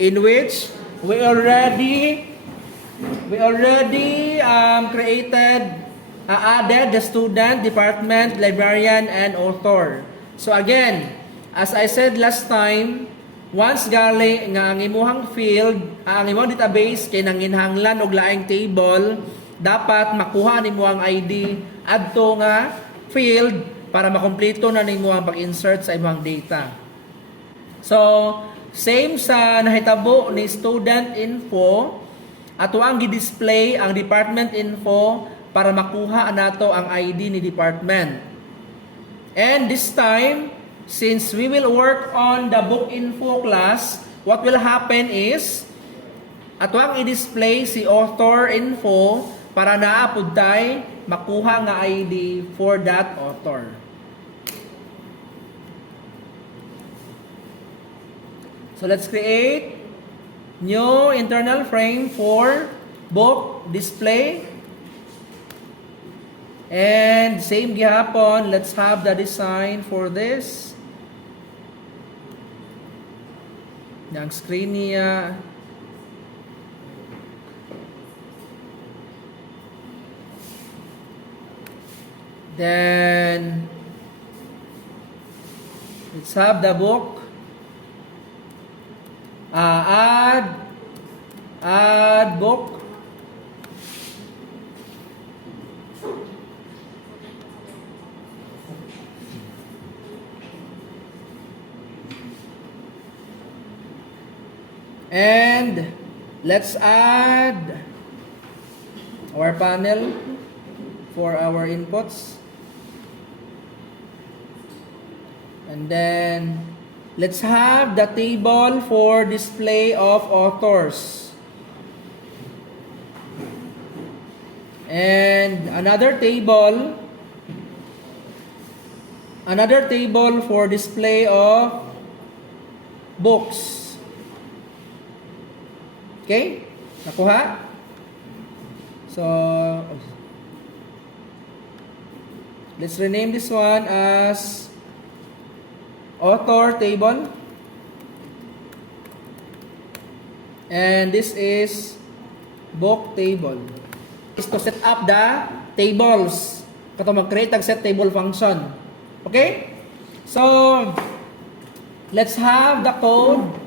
in which we already created, added the student, department, librarian, and author. So again, as I said last time, once gali nga ang imuhang field, ang imuhang database kay nanginhanglan og laing table, dapat makuha nimo ang ID adto nga field para makumpleto na nimo ang pag-insert sa imong data. So, same sa nahitabo ni student info, ato ang gi-display ang department info para makuha nato ang ID ni department. And this time, since we will work on the book info class, what will happen is ato ang i-display si author info para naapod tay makuha nga ID for that author. So let's create new internal frame for book display. And same gihapon, let's have the design for this. Yang screen niya. Then let's have the book. Add book. And let's add our panel for our inputs. And then let's have the table for display of authors. And another table for display of books. Okay? Nakuha? So, let's rename this one as author table. And this is book table. Is to set up the tables. Kato mag-create ang set table function. Okay? So, let's have the code.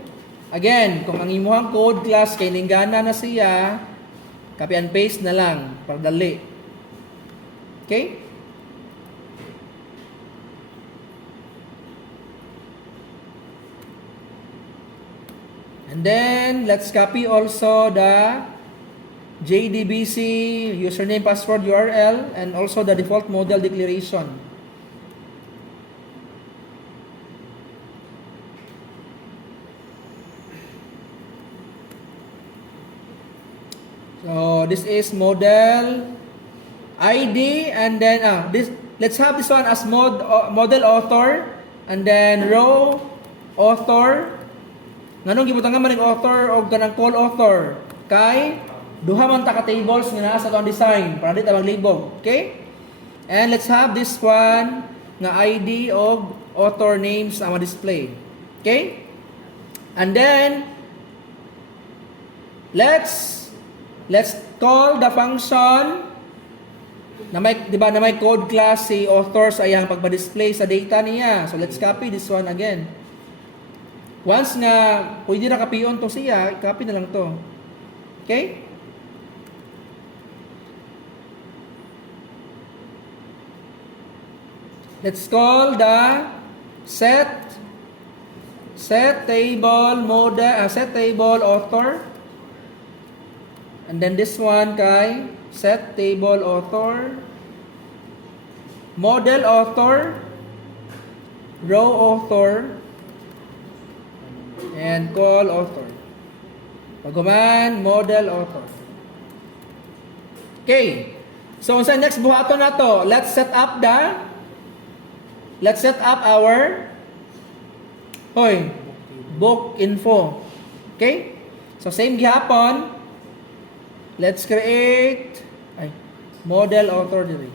Again, kung ang imuhang code class kay ninggana na siya, copy and paste na lang para dali. Okay? And then, let's copy also the JDBC username, password, URL, and also the default model declaration. So, this is model ID, and then, let's have this one as model author, and then row author. Nganong gibutang nga man author o kanang call author kay duha man ta ka tables nga naa sa atong design para dito maglibog. Okay? And let's have this one nga ID o author names ang display. Okay? And then let's call the function na may, di ba, na may code class si author sa iyang pagpa-display sa data niya. So let's copy this one again. Once nga pwede na copy-on to siya, copy na lang to. Okay? Let's call the set table model, set table author. And then this one kay set table author, model author, row author, and call author. Pagkuman, model author. Okay. So, sa next buhaton na to, let's set up our book info. Okay? So, same gihapon. Let's create model author diri.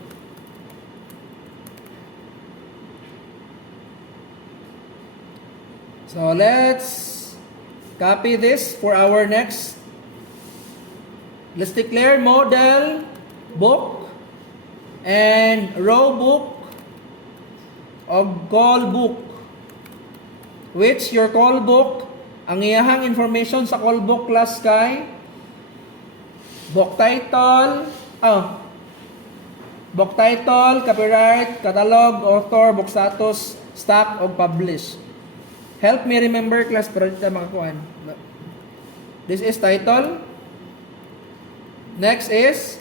So let's Copy this for our next. Let's declare model book and row book of call book, which your call book, ang iyahang information sa call book class kay book title, book title, copyright, catalog, author, book status, stock, o publish. Help me remember class para dito makakuan. This is title. Next is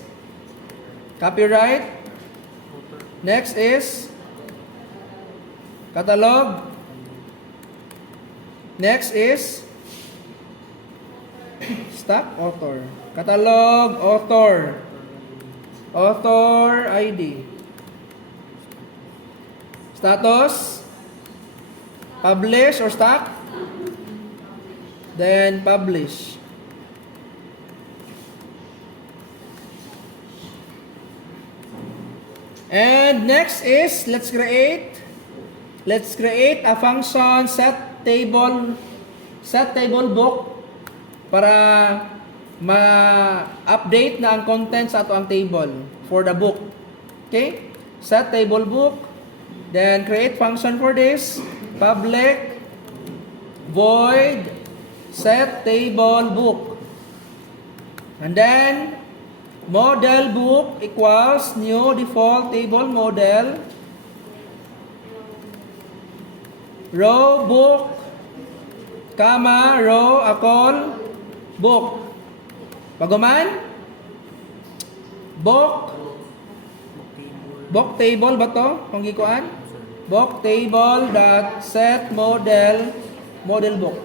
copyright. Next is catalog. Next is stock, author. Catalog, author. Author ID. Status, publish or stock. Then publish. And next is let's create a function set table book para ma-update na ang content sa ato ang table for the book. Okay? Set table book, then create function for this, public void set table book. And then model book equals new default table model row book comma row call book. Paguman book table ba to? Kung gikuan book table dot set model book.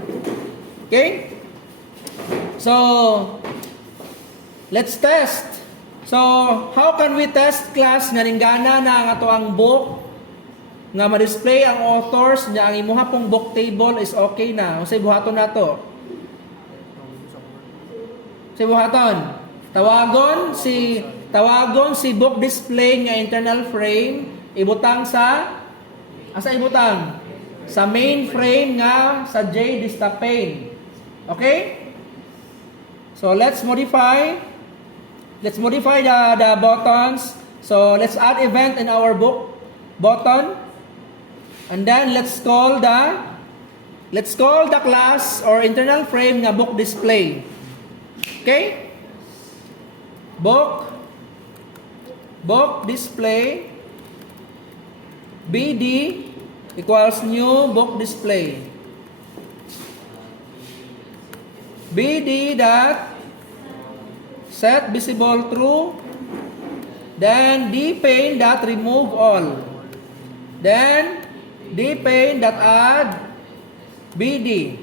Okay? So let's test. So, how can we test class nga ninggana na ang ato ang book nga ma-display ang authors nya ang imuha pong book table is okay na. Unsay buhaton nato? Si buhaton. Tawagon si book display nga internal frame ibutang sa asa ibutang sa main frame nga sa JDista pane. Okay? So, let's modify the buttons. So let's add event in our book button, and then let's call the class or internal frame nga book display. Okay? Book display BD equals new book display. BD dot set visible true, then dpane dot remove all, then dpane dot add BD.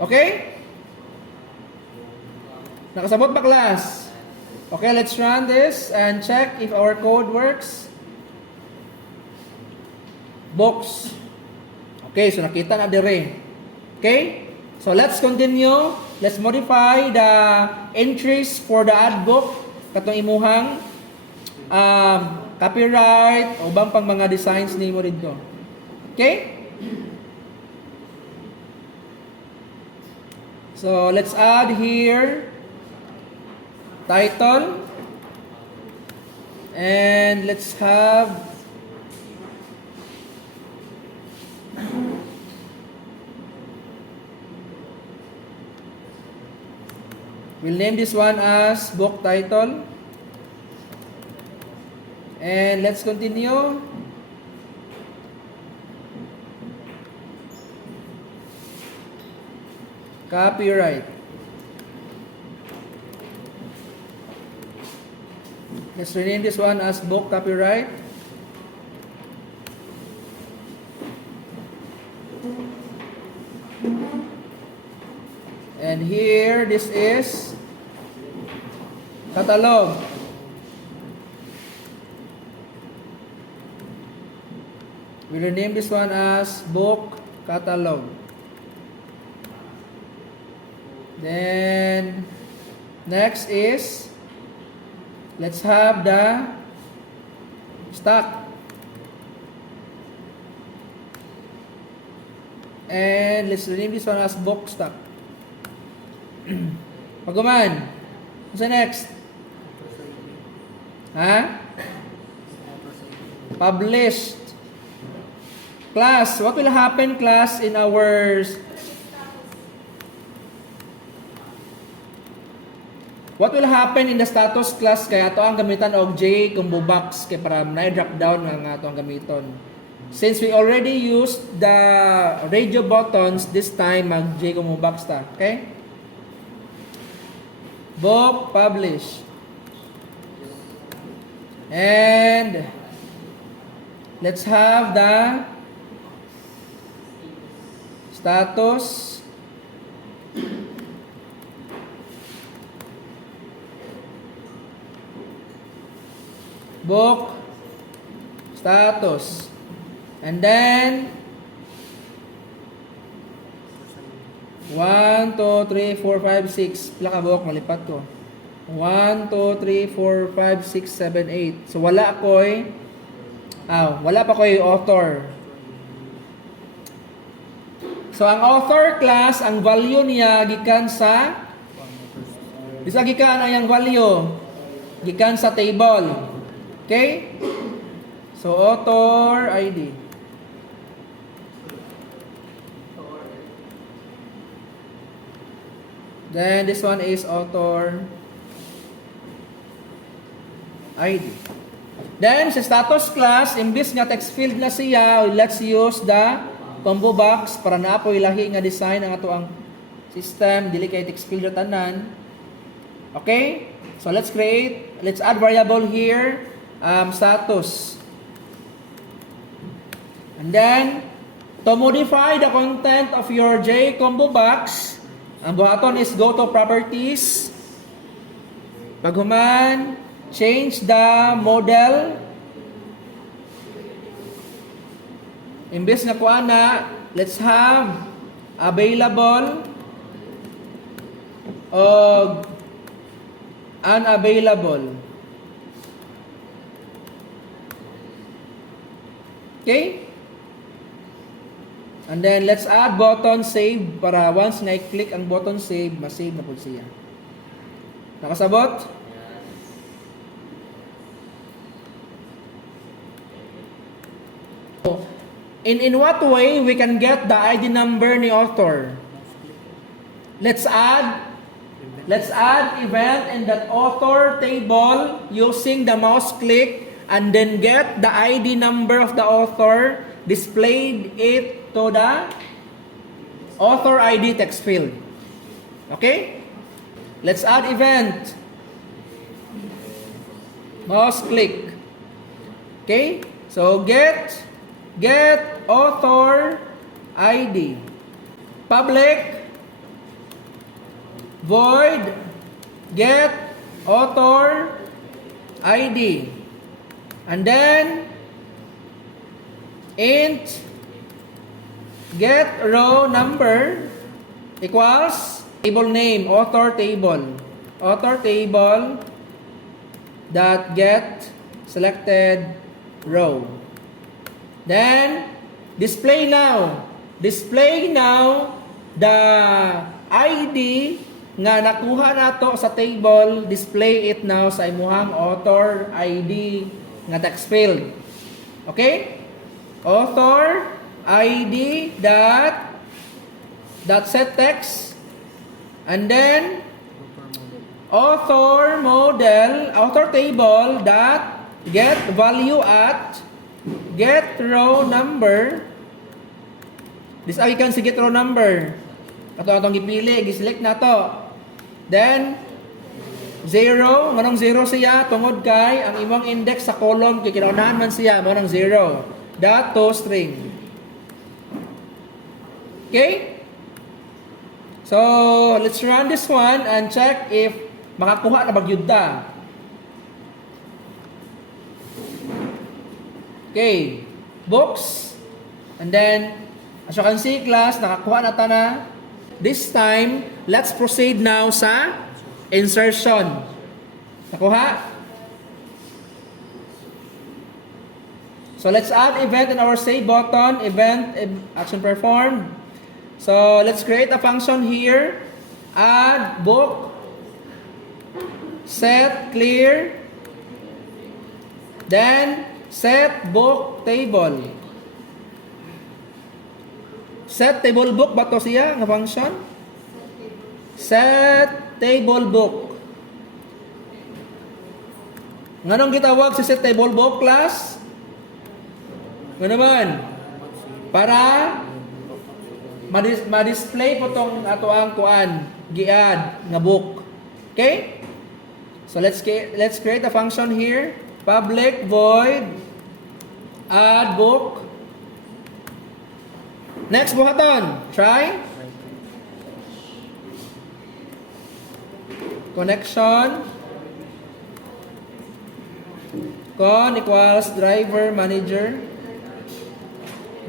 Okay? Nakasabot ba class? Okay, let's run this and check if our code works. Books. Okay, so nakita na dire. Okay? So let's continue. Let's modify the entries for the ad book katong imuhang copyright o bang pang mga designs nimo dito. Okay? So let's add here title, and let's have we'll name this one as book title. And let's continue. Copyright. Let's rename this one as book copyright. And here, this is catalog. We'll rename this one as book catalog. Then, next is, let's have the stock. And let's rename this one as book stock. Paguman. What's the next? Ha? Published. Class, what will happen, class, in our... What will happen in the status class kaya ito ang gamitan og J combo box kay para na-drop down nga ito ang gamiton. Since we already used the radio buttons, this time mag J combo box ta. Okay? Book publish. And let's have the status book status, and then 1, 2, 3, 4, 5, 6 pila ka book malipat ko 1, 2, 3, 4, 5, 6, 7, 8 so wala pa ko'y author. So ang author class, ang value niya gikan sa bisa gikan ang value gikan sa table. Okay? So, author ID. Then, this one is author ID. Then, sa status class, imbis nga text field na siya, let's use the combo box para na po ilahi nga design ang ato ang system. Dili kay text field na tanan. Okay? So, let's add variable here. Status. And then, to modify the content of your J combo box, ang buhaton is go to properties. Paghuman, change the model. Imbes nga kuha na, let's have available o unavailable. Okay? And then, let's add button save para once na i-click ang button save, ma-save na po siya. Nakasabot? In what way we can get the ID number ni author? Let's add event in that author table using the mouse click and then get the ID number of the author, displayed it to the author ID text field. Okay? Let's add event. Mouse click. Okay? So get author ID. Public void get author ID. And then int get row number equals table name, author table dot get selected row. Then display now the ID nga nakuha nato sa table, display it now sa imuhang author ID nga text field. Okay? Author ID dot set text, and then author table dot get value at get row number. This ay kan si get row number. Ato atong gipili, gi-select nato. Then 0, manong 0 siya tungod kay ang imong index sa column kay kinaunahan man siya manong 0. Dot to string. Okay? So, let's run this one and check if makakuha na bagyud ta. Okay. Books. And then, as you can see, class, nakakuha na ta na. This time, let's proceed now sa insertion. Nakuha? So let's add event in our save button, event action performed. So let's create a function here. Add book, set clear, then set book table. Set table book ba to siya nga function? Set table book. Nganong gitawag sa set table book class? Nga naman, para ma-display po tong ato ang kuan giad nga book. Okay? So let's create a function here. Public void add book. Next buhaton. Try. Connection. Con equals driver manager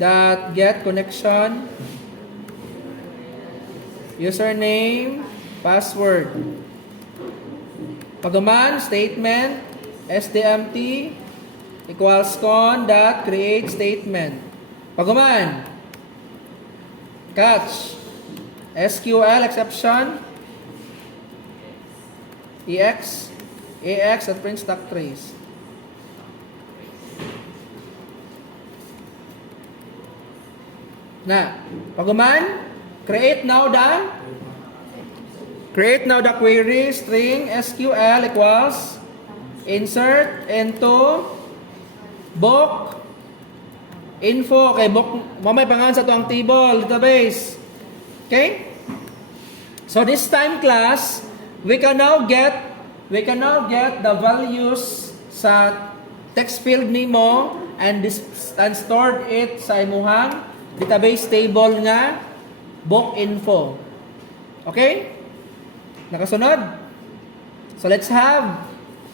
dot get connection. Username, password. Pagaman, statement, SDMT equals con dot create statement. Pagaman, catch, SQL exception, AX at print stock trace. Na, pagaman, create now the query string SQL equals insert into book info. Okay, book mamay pangalan sa tuang table database. Okay? So this time class, we can now get the values sa text field nimo and stored it sa imuhang database table nga book info. Okay? Nakasunod? So let's have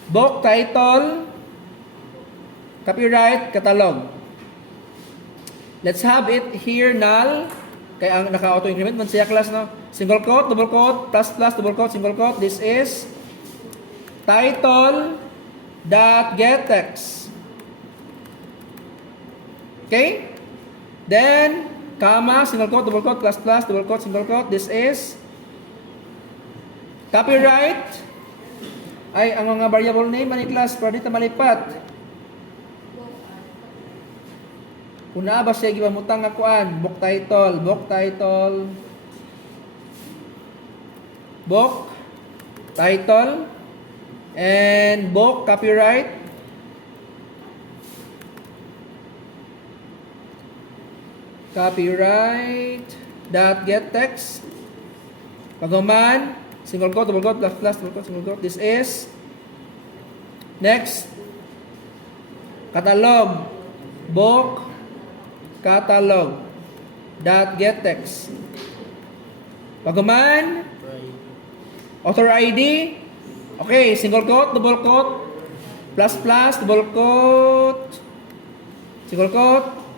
book title, copyright, catalog. Let's have it here null. Kaya ang naka-auto-increment man siya class, no? Single quote, double quote, plus plus, double quote, single quote. This is title dot get text. Okay? Then comma, single quote, double quote, plus plus, double quote, single quote. This is copyright. Ay, ang mga variable name ani class, pero dito malipat. Una ba siya gibamutang nga kuan? Book title, book title, book title, and book copyright. Copyright dot get text. Pagaman, single quote, double quote, plus plus, double quote, single quote. This is next catalog, book catalog dot get text. Pagaman, author ID. Okay, single quote, double quote, plus plus, double quote, single quote.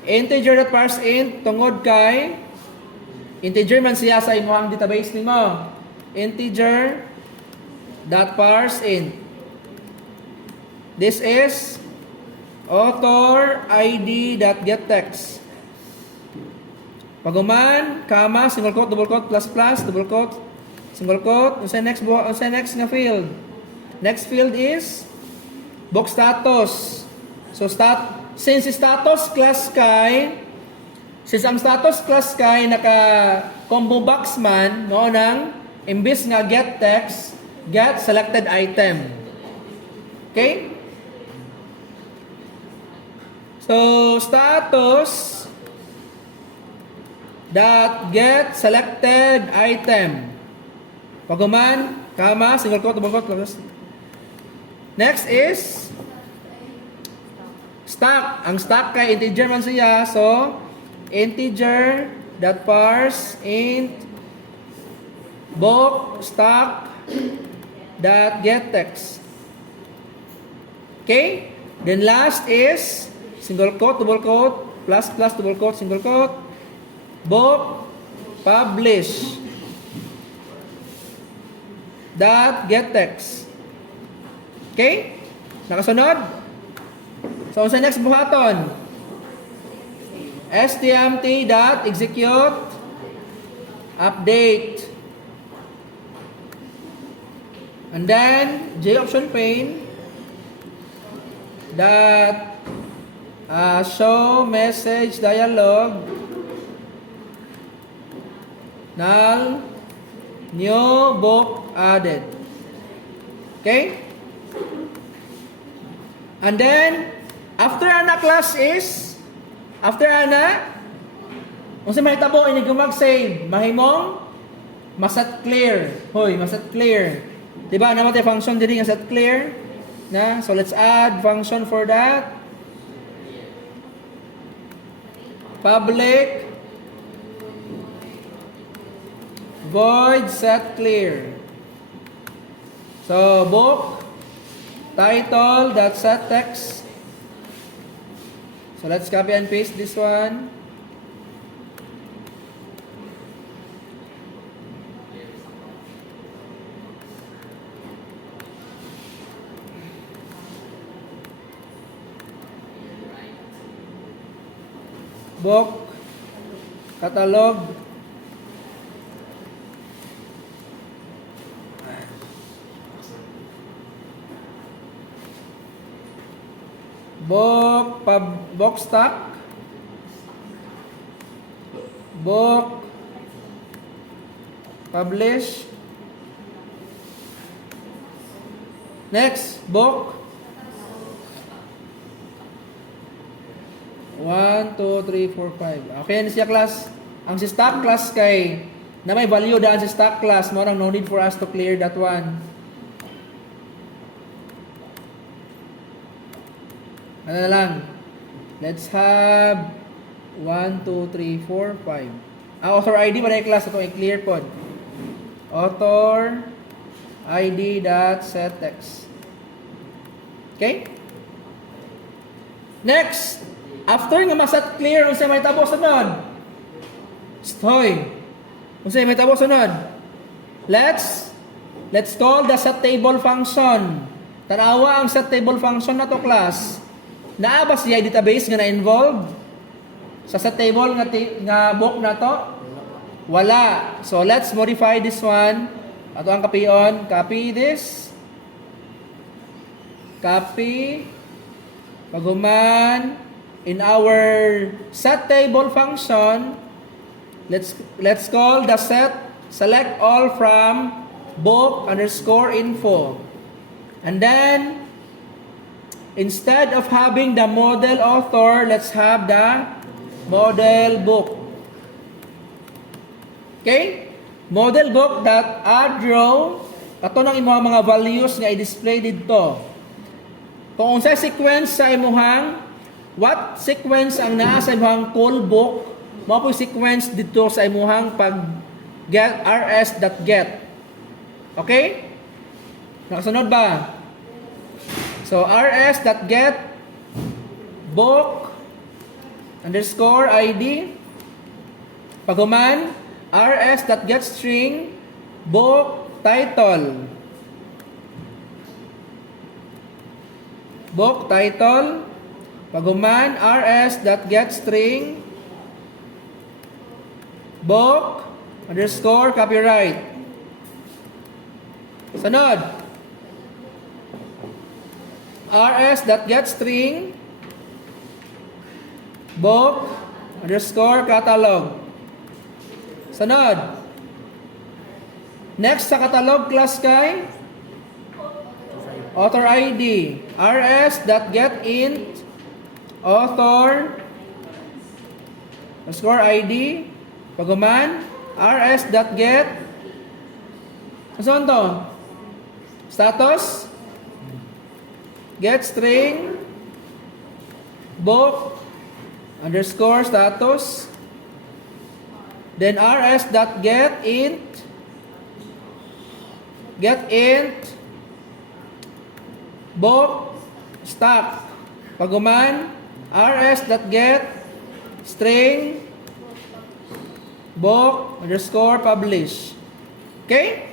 Integer dot parse int tungod kay integer man siya sa imong database nimo. Integer dot parse int. This is author ID dot get text. Paguman, comma, single quote, double quote, plus plus, double quote, single quote. Unsa next nga field? Next field is book status. So since ang status class kay naka combo box man, mao nang imbis nga get text, get selected item. Okay? So status dot get selected item. Paguman, comma, single quote, double quote, plus. Next is stock. Ang stock kay integer man siya, so integer dot parse int book stock dot get text. Okay? Then last is single quote, double quote, plus plus, double quote, single quote, book publish dot get text. Okay? Nakasunod? So, sa next buhaton, stmt.execute update. And then J option pane that show message dialog null new book added. Okay? And then after ana class is after ana unsa mahitabo ini mag-save mahimong masat clear. Hoy, masat clear. Diba naman function diri nga set clear na, so let's add function for that. Public void set clear. So book title dot set text. So let's copy and paste this one. Book catalog book stock book publish. Next, book 1, 2, 3, 4, 5. Okay, siya class. Ang si stock class kay na may value daan si stock class, mo no need for us to clear that one. Ano na lang? Let's have 1, 2, 3, 4, 5. Author ID ba na yung class ito i-clear pod. Author ID dot set text. Okay? Next, after nga masat clear, unsay may tabo sunod? Stoy. Unsay may tabo sunod? Let's call the set table function. Tanawa ang set table function na to class. Naa ba siya database nga na-involved sa set table nga book na to? Wala. So let's modify this one. Ato ang kapion. Copy this. Copy. Paguman. In our set table function, let's call the set select all from book underscore info. And then instead of having the model author, let's have the model book. Okay? Model book that add row ato nang imong mga values nga i-display didto. Kung unsay sequence sa imuhang what sequence ang naa sa imuhang call book, mao po sequence dito sa imuhang pag get rs.get. Okay? Nakasunod ba? So rs.get book underscore ID paguman rs.get string book title paguman rs.get string book underscore copyright. Sunod rs.get string book underscore catalog. Sunod next sa catalog class kay author ID rs.get int author underscore ID paguman rs.get saan to? Status get string book underscore status then rs.get int book stock paguman rs.get string book underscore publish. Okay?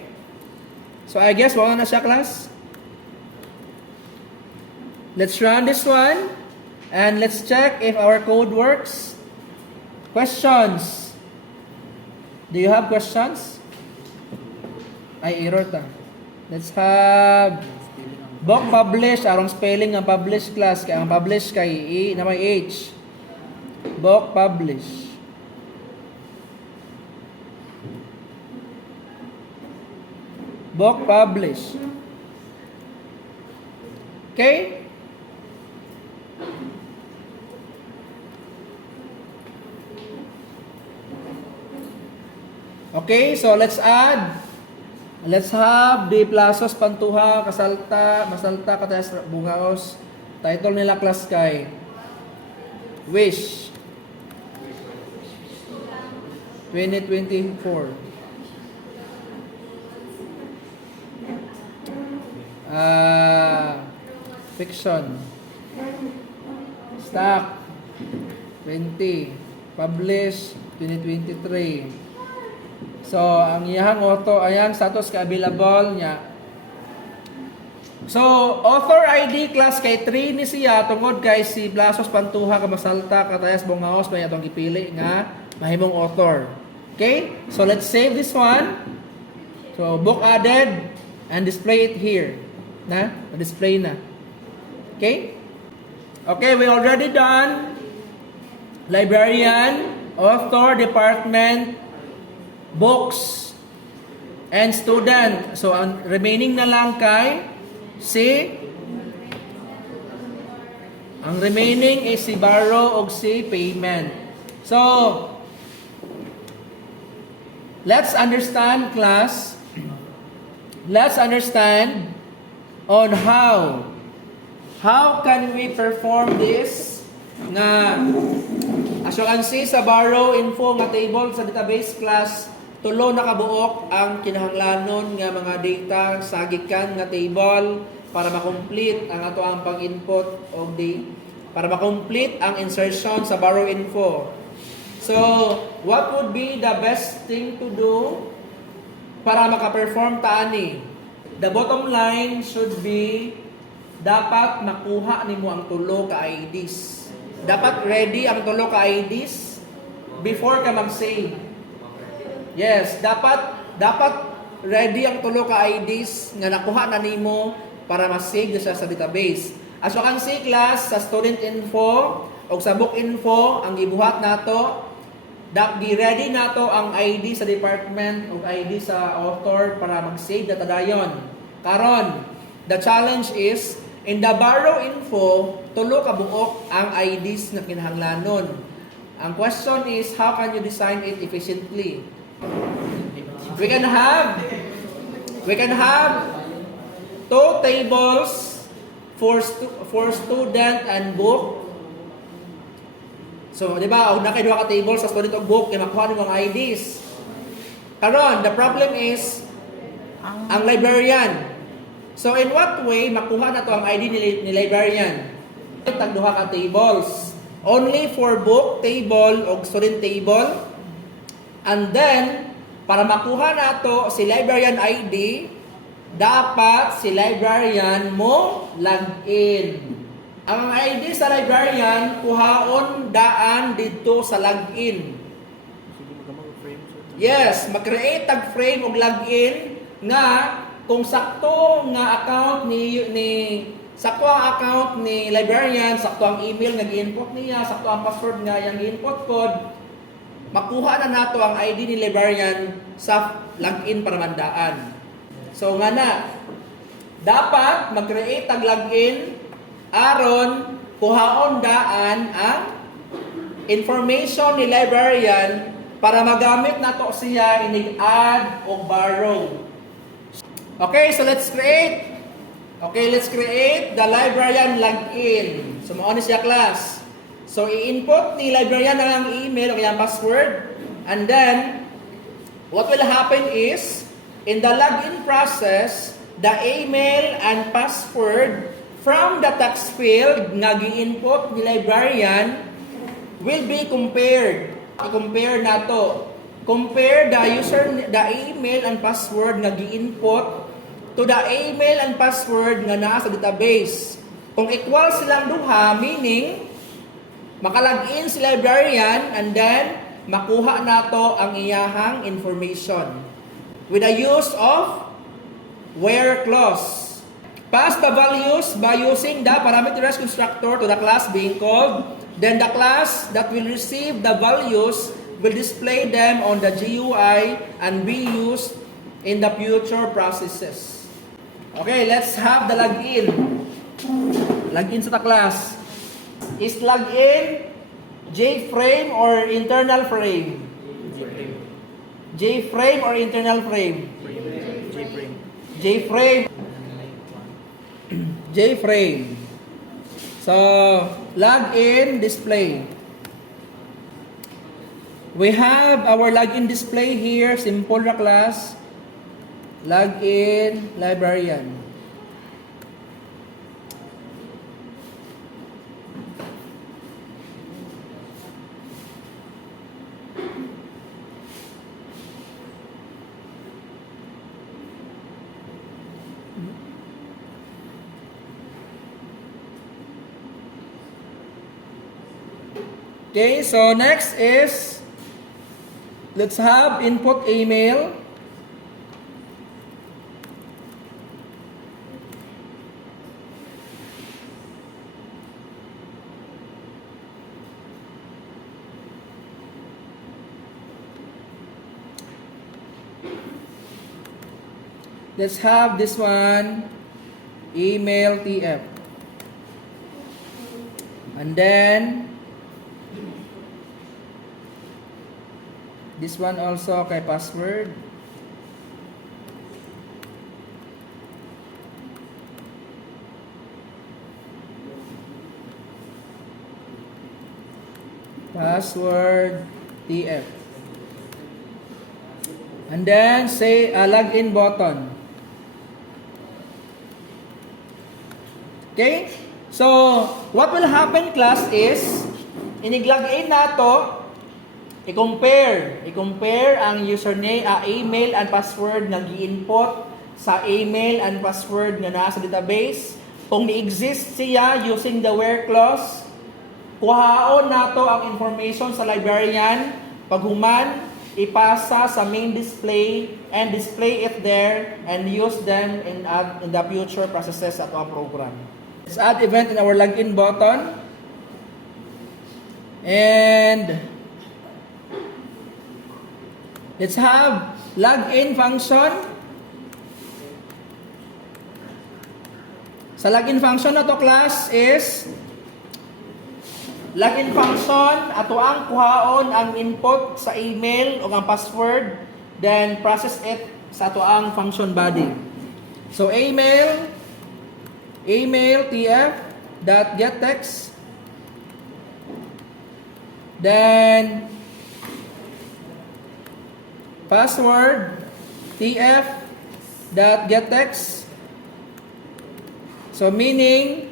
So I guess wala na siya class. Let's run this one and let's check if our code works. Questions? Do you have questions? Ay, error ta. Let's have book publish, arong spelling ang publish class. Kaya ang publish kay E na may H. Book publish. Book publish. Okay? Okay, so let's add. Let's have the plasos pantuha kasalta, masalta katayas bungaos. Title nila class kay Wish 2024. Fiction. Stock 20. Publish 2023. So, ang iyang author, ayan, status ka available niya. So, author ID class kay 3 ni siya, tungod kay si Blasos Pantuha, Kamasalta, Katayas, Bongaos, may atong gipili nga, mahimong author. Okay? So, let's save this one. So, book added, and display it here. Na-display na. Okay? Okay, we already done librarian, author, department, books, and student. So, ang remaining na lang kay ang remaining is si borrow o si payment. So, let's understand class. Let's understand on how can we perform this nga as you can see sa borrow info nga table sa database class, tulo na kabuok ang kinahanglanon nga mga data sa gikan nga table para ma-complete ang ato ang pag-input of para ma-complete ang insertion sa borrow info. So, what would be the best thing to do para maka-perform ta ani? The bottom line should be dapat makuha nimo ang tulo ka IDs. Dapat ready ang tulo ka IDs before ka mag-save. Yes, dapat ready ang tulo ka IDs nga nakuha na nimo para ma-save sa database. As you can see class, sa student info o sa book info, ang gibuhat nato, gi-ready nato ang ID sa department o ID sa author para mag-save data dayon. Karon, the challenge is in the borrow info, tulo ka buok ang IDs na kinahanglanon. Ang question is, how can you design it efficiently? We can have two tables for student and book. So, di ba, na kay duha ka table sa student ug book kay makuha nimo ang IDs. Karon, the problem is ang librarian. So, in what way makuha na to ang ID ni librarian? Tag duha ka tables. Only for book table o student table. And then, para makuha na to si librarian ID, dapat si librarian mo login. Ang ID sa librarian, kuhaon daan dito sa login. Yes, mag-create tag frame og login nga kung sakto nga account sakto ang account ni librarian, sakto ang email nga gi-input niya, sakto ang password nga yang gi-input code, makuha na nato ang ID ni librarian sa login para mandaan. So nga na, dapat mag-create tag login aron kuhaon daan ang information ni librarian para magamit nato siya inig-add o borrow. Okay, so let's create the librarian login. So mao ni siya class. So i-input ni librarian ang email o kaya password, and then what will happen is in the login process, the email and password from the text field nga gi-input ni librarian will be compared. I-compare nato. Compare the email and password nga gi-input to the email and password nga naa sa database. Kung equal silang duha, meaning makalagin si librarian and then makuha nato ang iyahang information with the use of where clause. Pass the values by using the parameterized constructor to the class being called. Then the class that will receive the values will display them on the GUI and be used in the future processes. Okay, let's have the login. Login sa the class. Is login JFrame or internal frame? JFrame or internal frame? JFrame. JFrame. So, login display. We have our login display here, simple na class. Login librarian. Okay, so next is, let's have input email. Let's have this one, email TF. And then, this one also kay password. Password TF. And then say a login button. Okay? So, what will happen class is, inig-login nato, i-compare ang username, email and password nga gi-input sa email and password nga nasa database. Kung ni-exist siya using the where clause, kuhaon nato ang information sa librarian, paghuman, ipasa sa main display and display it there and use them in the future processes at our program. Let's add event in our login button. And let's have login function. Sa login function na to class is login function ato ang kuhaon ang input sa email o ang password, then process it sa ato ang function body. So email tf dot get text, then password tf dot get text. So meaning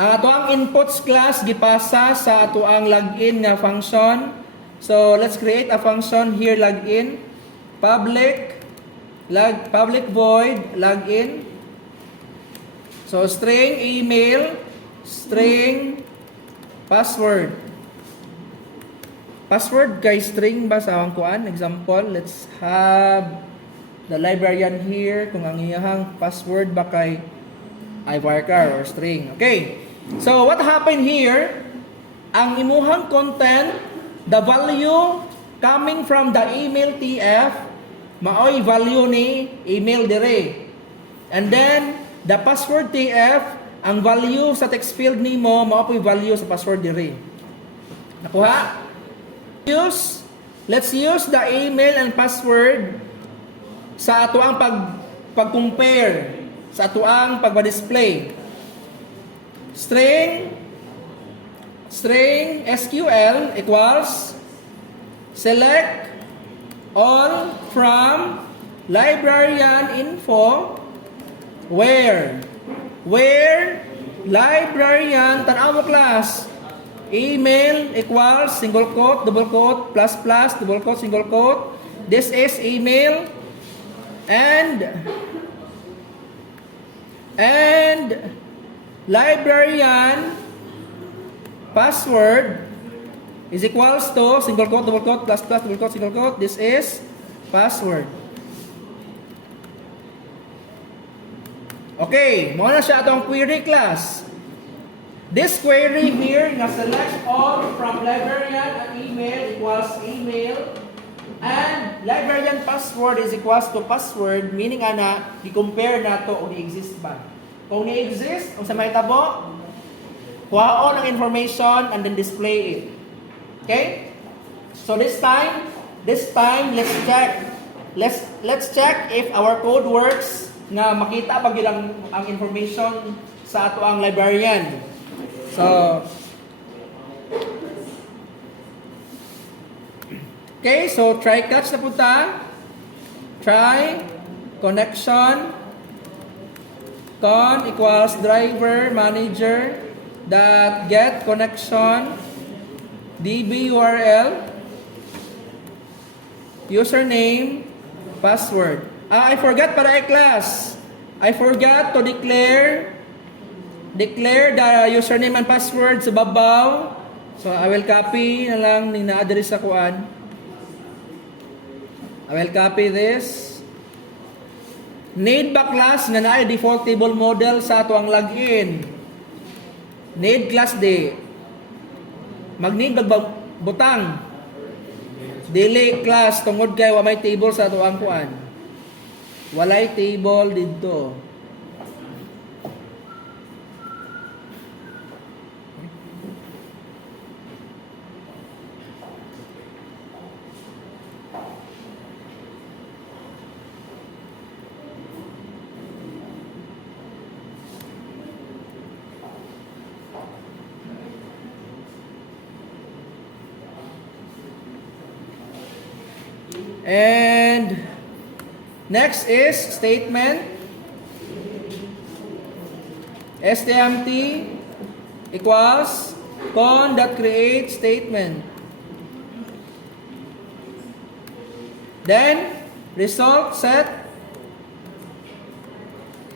ang ato ang inputs class gipasa sa ato ang login nga function. So let's create a function here, login, public void login. So string email, string password. Password kay string ba sa ang kuan? Example, let's have the librarian here kung ang iyahang password ba kay varchar or string. Okay. So what happened here? Ang imuhang content, the value coming from the email TF, maoy value ni email dire. And then the password TF, ang value sa text field nimo maoy value sa password dire. Nakuha? Let's use the email and password sa ato ang pag-compare, sa ato ang pag-display. String SQL equals select all from librarian info where librarian tanaw mo class email equals single quote, double quote, plus plus, double quote, single quote. This is email and librarian password is equals to single quote, double quote, plus plus, double quote, single quote. This is password. Okay, mo na siya atong query class. This query here na select all from librarian at email equals email and librarian password is equals to password, meaning ana i-compare nato o i-exist ba. Kung i-exist, kung sa may tabo, kuhaon ang information and then display it. Okay? So this time let's check. Let's check if our code works nga makita pag ang information sa ato ang librarian. So okay, so try catch na punta. Try connection con equals driver manager dot get connection db URL username password. I forgot para class. I forgot to declare the username and password sa babaw. So I will copy na lang ning na-address sa kuan. I will copy this. Need ba class nga naay default table model sa ato ang login? Need class D. Mag-need butang. Dili class tungod kay wa may table sa ato ang kuan. Walay table dito. And next is statement. STMT equals con.create statement. Then result set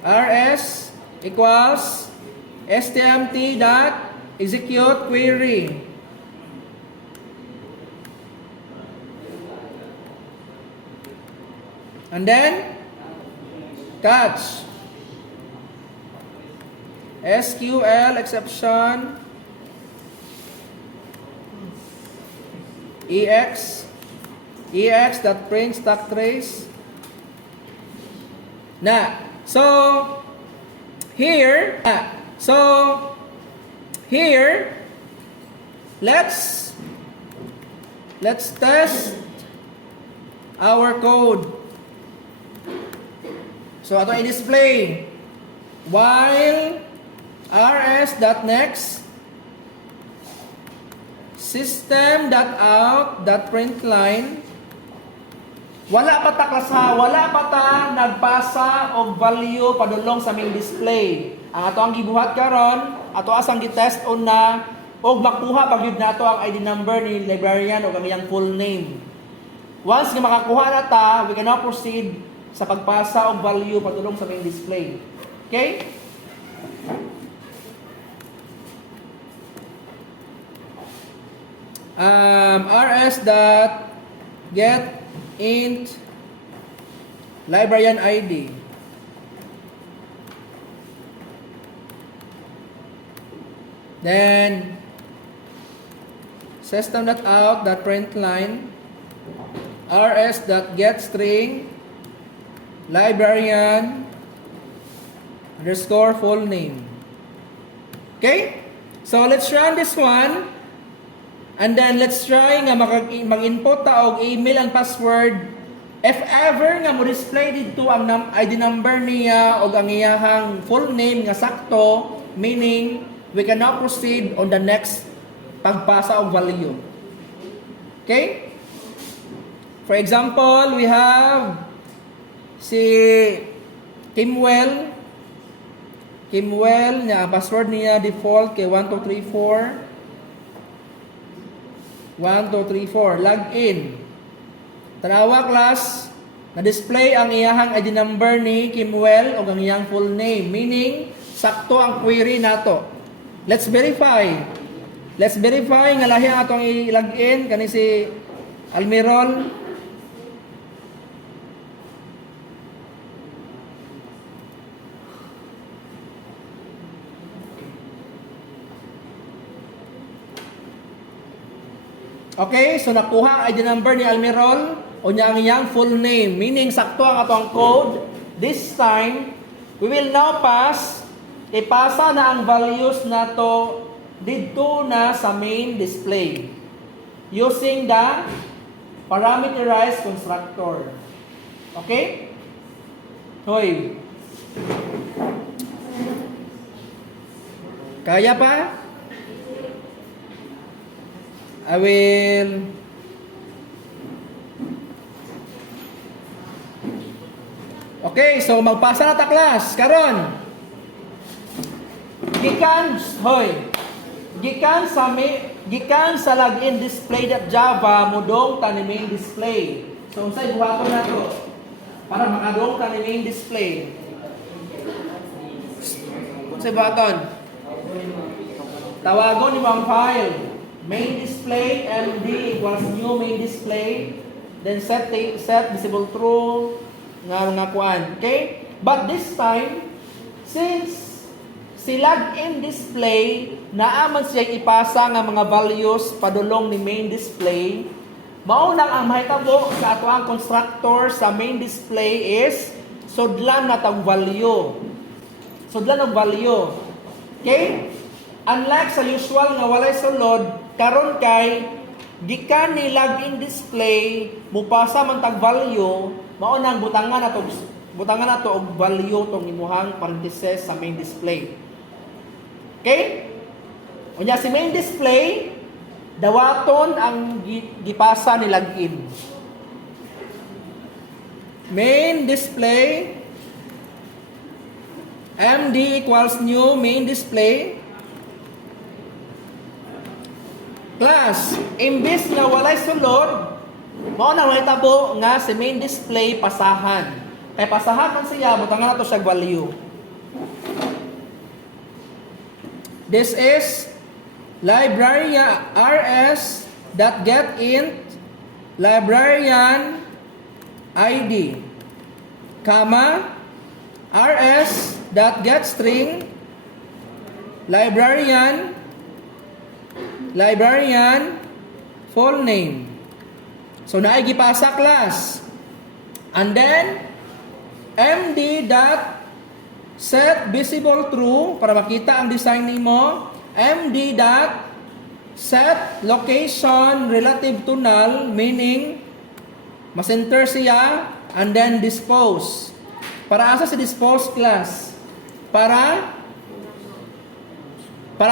rs equals stmt dot execute query. And then catch SQL exception ex that print stack trace. Na so here let's test our code. So ato i-display while rs.next system.out.println wala pa ta klasa, wala pa ta nagpasa og value padulong sa main display. Ang ato ang gibuhat karon, ato asang gitest on na og makuha pagyud nato ang ID number ni librarian o ang iyang full name. Once nga makakuha na ta, we can now proceed sa pagpasa og value padulong sa main display. Okay? rs.get int librarian ID. Then system.out.println rs.getString librarian underscore full name. Okay? So let's run this one. And then let's try nga mag-input ta og email and password. If ever nga mo display dito ang ID number niya o ang iyahang full name nga sakto, meaning we can now proceed on the next pagpasa og value. Okay? For example, we have si Kimwell niya, ang password niya default kay 1234 login. Tanawa class na display ang iyahang ID number ni Kimwell o ang iyang full name, meaning sakto ang query nato. Let's verify. Let's verify nga lahi ang atong i-login kani si Almirol. Okay, so nakuha ID number ni Almirol o niya ang iyang full name, meaning sakto ang atong code. This time, we will now ipasa na ang values na to dito na sa main display using the parameterized constructor. Okay? Hoy. Kaya pa? I will Okay, so magpasa na ta class karon. Gikan sa login display.java modong ta ni main display. So unsay buhaton nato para makadong ta ni main display. Unsay buhaton? Tawagon ni mong file main display md equals new main display, then set visible true nga kuan. Okay, but this time since si login display naaman siya ipasa nga mga values padulong ni main display, mao nang ang mahitabo sa ato ang constructor sa main display is sudlan na tag value. Okay, unlike sa usual nga walay sulod, karon kay gikan ni login display mupasa man tag value, mao nang butangan nato og value tong imuhang parentheses sa main display. Okay? Unya si main display dawaton ang gipasa ni login. Main display md equals new main display. Class, imbis nga walay sulod, mao na mahitabo nga si main display pasahan. Kay pasahan man siya, butangan nato siya value. This is librarian rs.getInt librarian ID, comma rs.getString librarian full name. So naay gipasa class. And then md dot set visible true para makita ang design nimo. md dot set location relative to null, meaning mas-enter siya, and then dispose. Para asa si dispose class? Para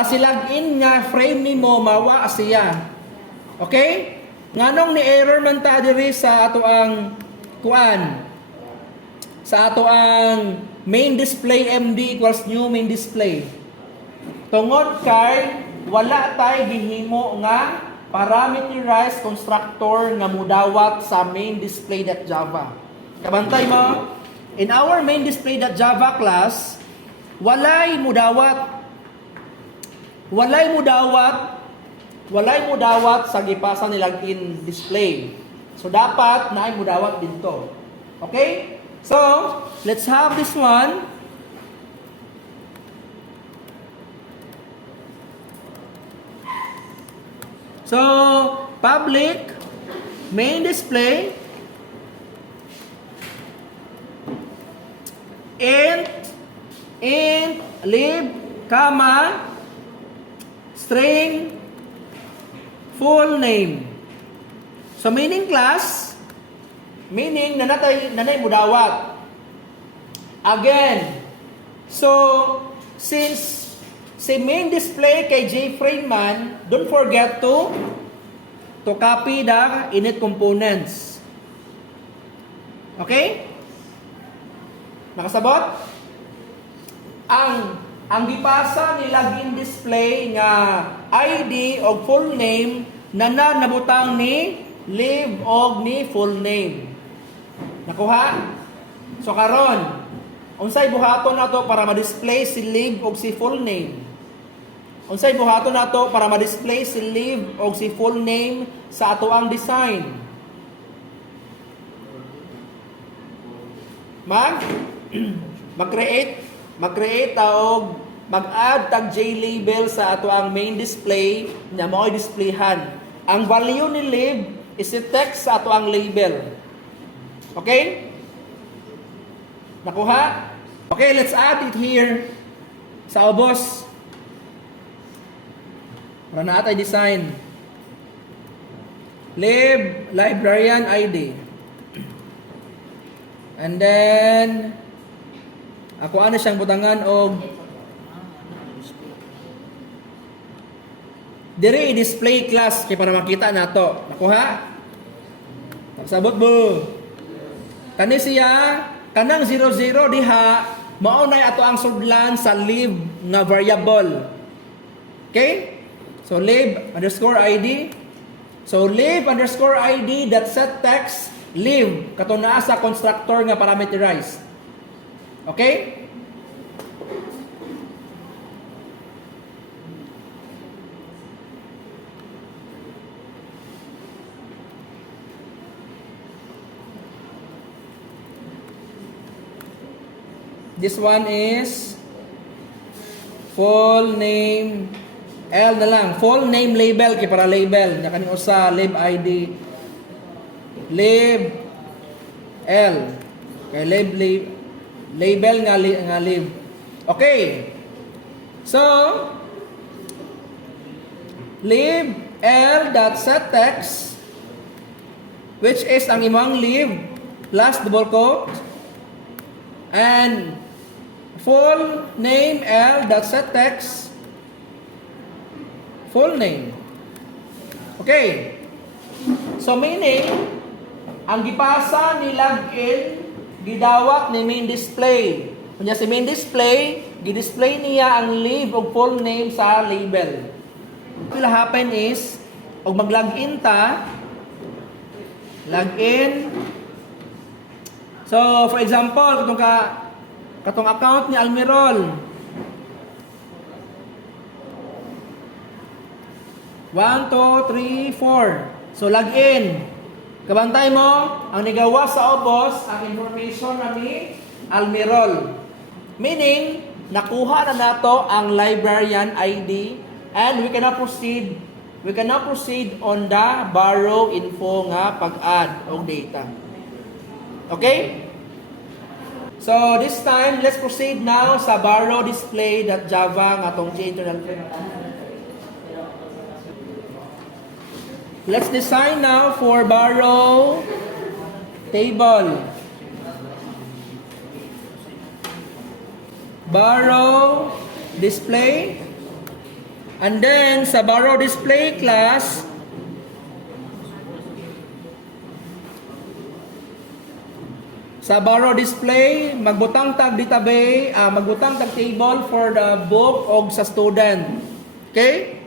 si login nga frame nimo mawa siya. Okay? Nganong ni error man ta diri sa ato ang kuan. Sa ato ang main display md equals new main display. Tungod kay wala tay gihimo nga parameterized constructor nga mudawat sa main display.java. Kabantay mo, in our main display.java class, walay mudawat sa gipasa ni login display. So dapat naay mudawat dito. Okay? So, let's have this one. So, public main display int lib, comma string full name. So meaning class, meaning nanay mudawat. Again, so since si main display kay JFrame man, don't forget to copy the init components. Okay? Nakasabot? Ang gipasa ni login display nga ID o full name nabutang ni lib og ni full name. Nakuha? So karon, unsay buhaton nato para ma-display si lib og si full name? Unsay buhaton nato para ma-display si leave o si full name sa ato ang design? Mag-create og mag-add tag J-label sa ato ang main display na mao'y displayhan. Ang value ni leave is the text sa ato ang label. Okay? Nakuha? Okay, let's add it here sa ubos. Para na atay design. Librarian ID. And then ako ano siyang butangan og dire i-display class kay para makita nato. Nakuha? Sabot mo. Kani siya kanang 00 diha mao nay ato ang sudlan sa leave nga variable. Okay? So leave_id. So leave_id that set text leave kato naa sa constructor nga parameterized. Okay? This one is full name L na lang. Full name label kay para label na kaning usa lib ID lib L kay label nga lib. Okay. So lib L dot set text which is ang imong lib plus double quote and full name L dot set text full name. Okay. So meaning ang gipasa ni login gidawat ni main display. Kunya si main display gi-display niya ang leave og full name sa label. What will happen is og mag-login ta login. So for example katong account ni Almirol 1, 2, 3, 4. So login. Kabantay mo ang nigawa sa ubos ang information ni Almirol. Meaning nakuha na nato ang librarian ID and we can now proceed on the borrow info nga pag-add og data. Okay? So this time, let's proceed now sa borrow display.java nga atong internal. Let's design now for borrow table. Borrow display. And then sa borrow display class, sa borrow display, magbutang tag database, magbutang tag table for the book og sa student. Okay?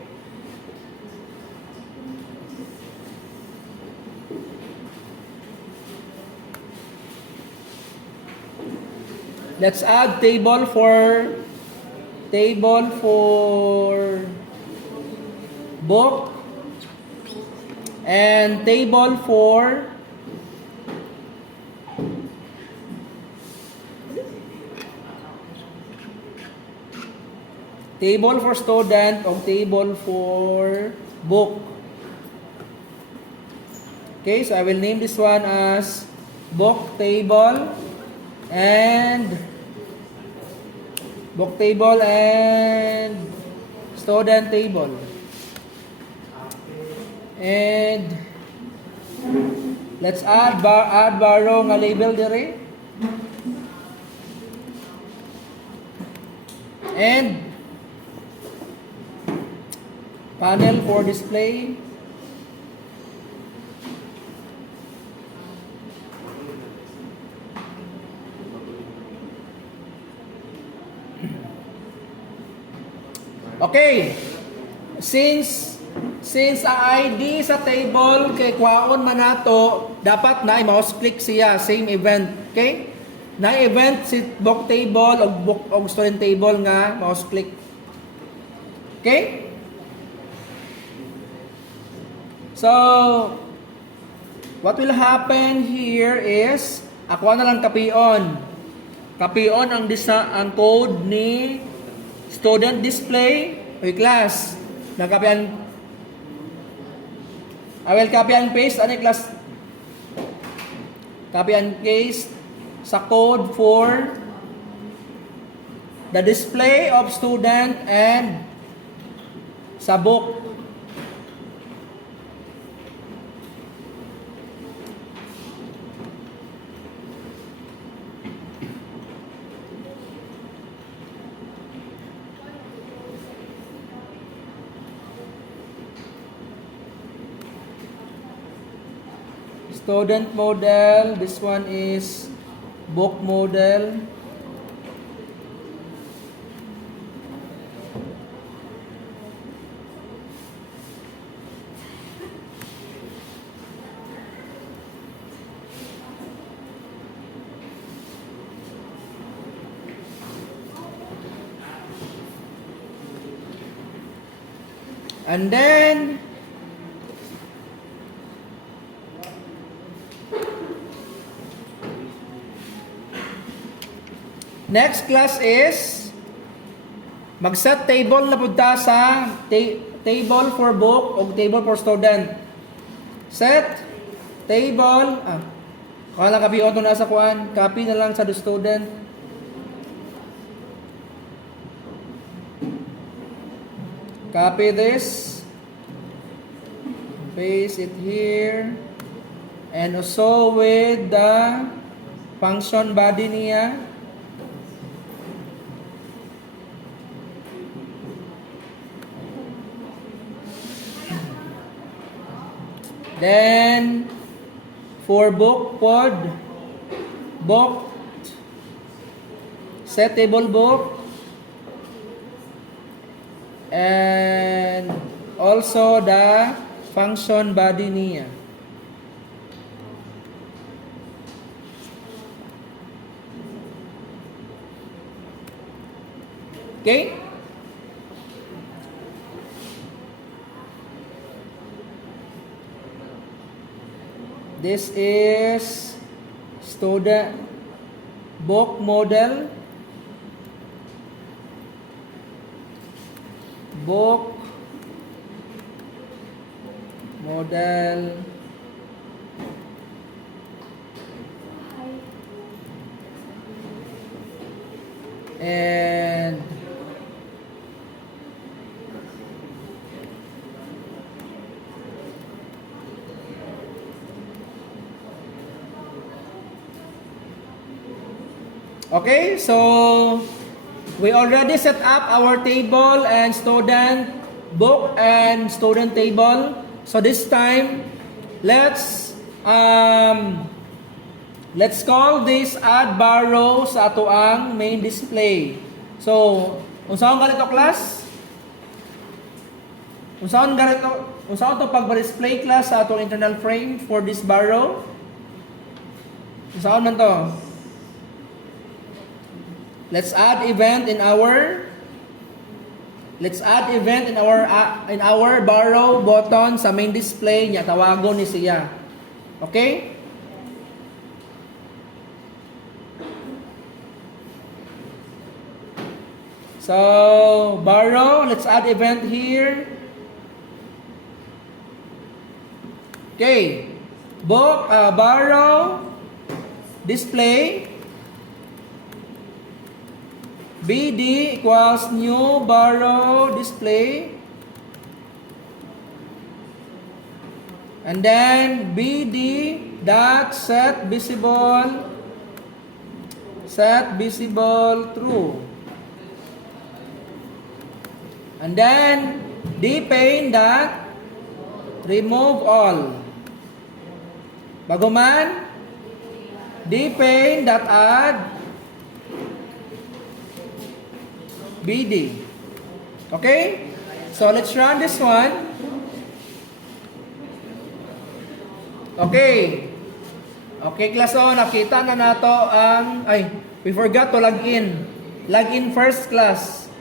Let's add table for book and table for student o table for book. Okay, so I will name this one as book table and student table. And let's add borrow nga label dire. And panel for display. Okay. Since ang ID sa table kay kwaon man nato, dapat na i-mouse click siya same event. Okay? Na event si book table o book o student table nga mouse click. Okay? So, what will happen here is, ako na lang kapion. Kapion ang code ni student display o class. Nakapian, I will copy and paste ano class? Copy and paste sa code for the display of student and sa book. Student model, this one is book model. And then next class is mag-set table na punta sa table for book o table for student. Set table, kala kapi o nasa kuan, copy na lang sa the student. Copy this, paste it here, and also with the function body niya. Then, for book pod, book, set table book, and also the function body niya. Okay? This is student book model, book model, and okay, so we already set up our table and student book and student table. So this time, let's call this add borrow sa ato ang main display. So, unsaon ganito class? Unsaon to pag-display class sa atong internal frame for this borrow? Unsaon man to? Let's add event in our borrow button sa main display niya, tawagon ni siya. Okay? So, borrow, let's add event here. Okay. Book, borrow, display, BD equals new borrow display, and then BD dot set visible true, and then dpane dot remove all. Baguman dpane dot add BD. Okay? So, let's run this one. Okay. Okay, class o. Nakita na nato ang... we forgot to log in. Log in first, class.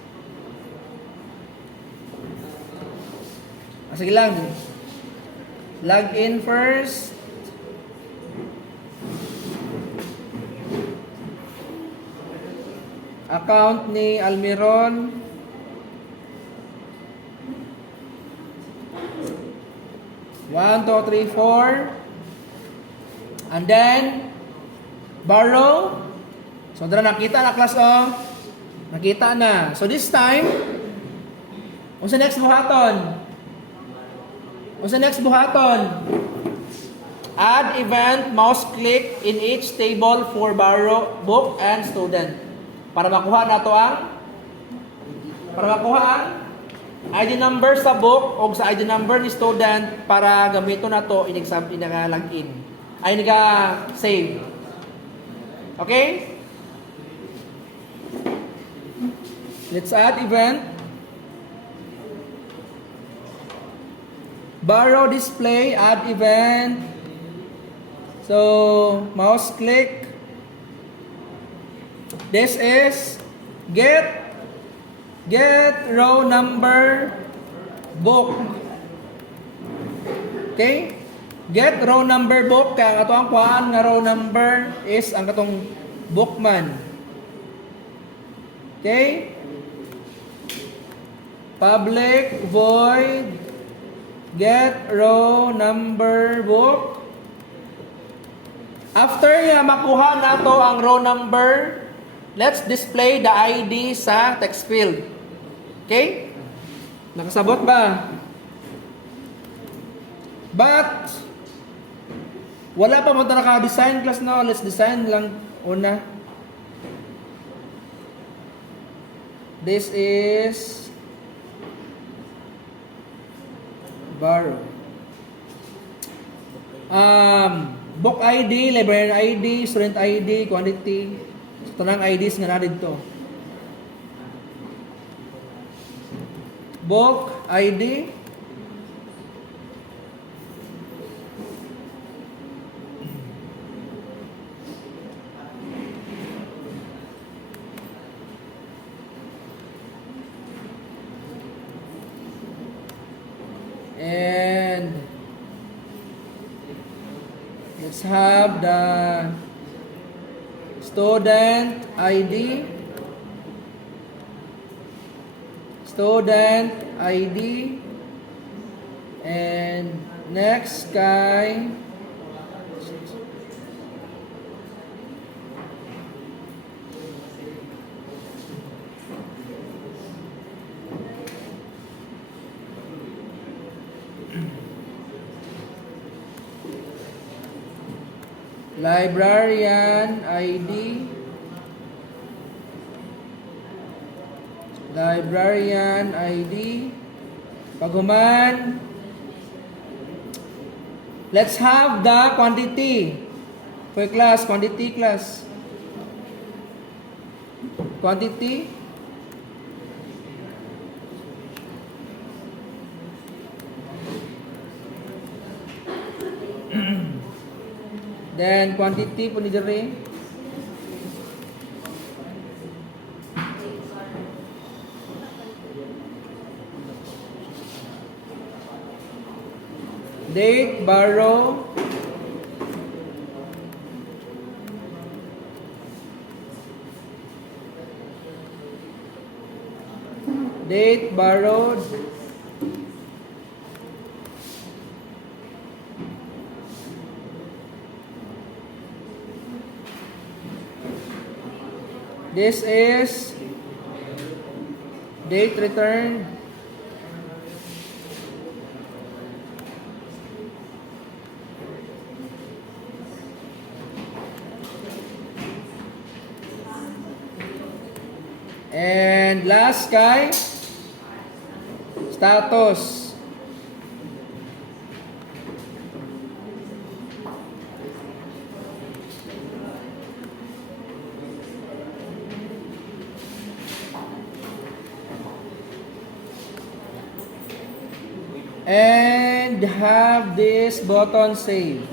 Sige lang. Log in first. Account ni Almiron. One, two, three, four. And then, borrow. So, dara nakita na class, oh. Nakita na. So, this time, unsa next buhaton? Unsa next buhaton? Add event, mouse click in each table for borrow, book, and student. Para makuha na to ang ID number sa book o sa ID number ni student para gamito na to inaga-login. Ay naga-save. Okay? Let's add event. Borrow display, add event. So, mouse click. This is get row number book. Okay? Get row number book. Kaya ang ato ang kuhaan nga row number is ang katong bookman. Okay? Public void get row number book. After makuha na to ang row number, let's display the ID sa text field. Okay? Nakasabot ba? But, wala pa mo ito naka-design class, no? Let's design lang una. This is borrow. Book ID, librarian ID, student ID, quantity. So, tanang IDs nga na dito. Book ID. And let's have the student ID. Student ID. And next kay librarian ID. Librarian ID. Paguman. Let's have the quantity. For class, quantity class. Quantity. Then quantity po ni diri. Date, borrow. Date, borrowed. This is date returned. And last kay status. And have this button save.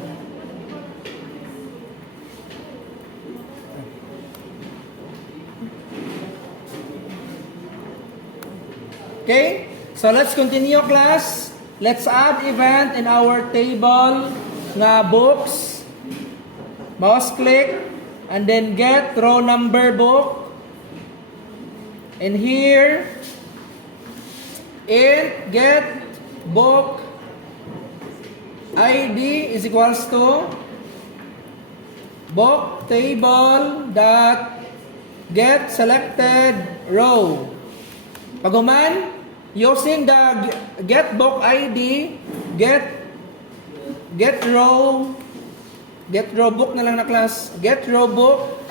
Okay, so let's continue class. let's add event in our table nga books. Mouse click and then get row number book. And here int get book ID is equals to book table dot get selected row. Paguman, using the get book ID, get row book na lang na class, get row book.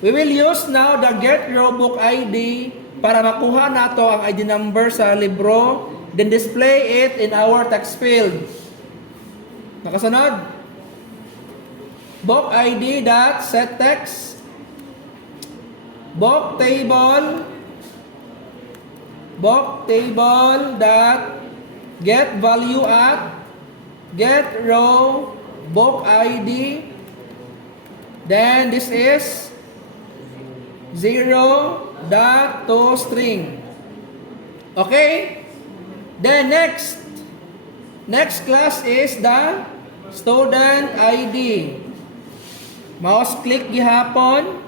We will use now the get row book ID para makuha nato ang ID number sa libro, then display it in our text field. Nakasunod? Book ID dot set text, book table dot get value at get row book ID, then this is 0 dot to string. Okay, then next class is the student ID. Mouse click gihapon,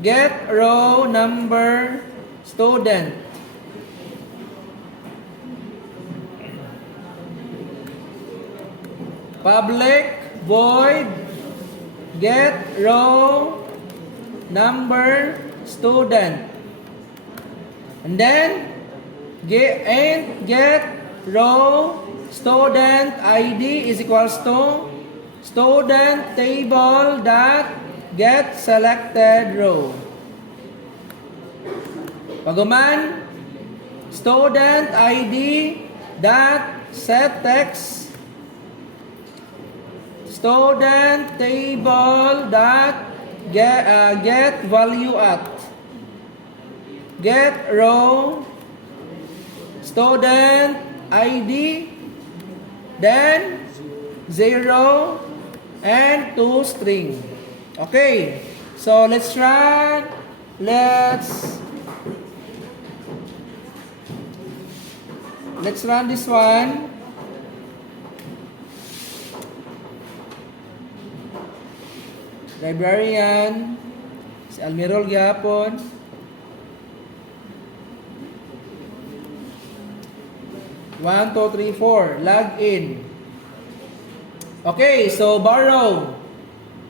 get row number student. Public void get row number student. And then get row student ID is equals to student table dot get selected row. Paguman, student ID dot set text, student table dot get value at get row student ID, then 0 and to string. Okay, so let's run this one. Librarian si Almirol gyapon. One, two, three, four. Log in. Okay, so borrow.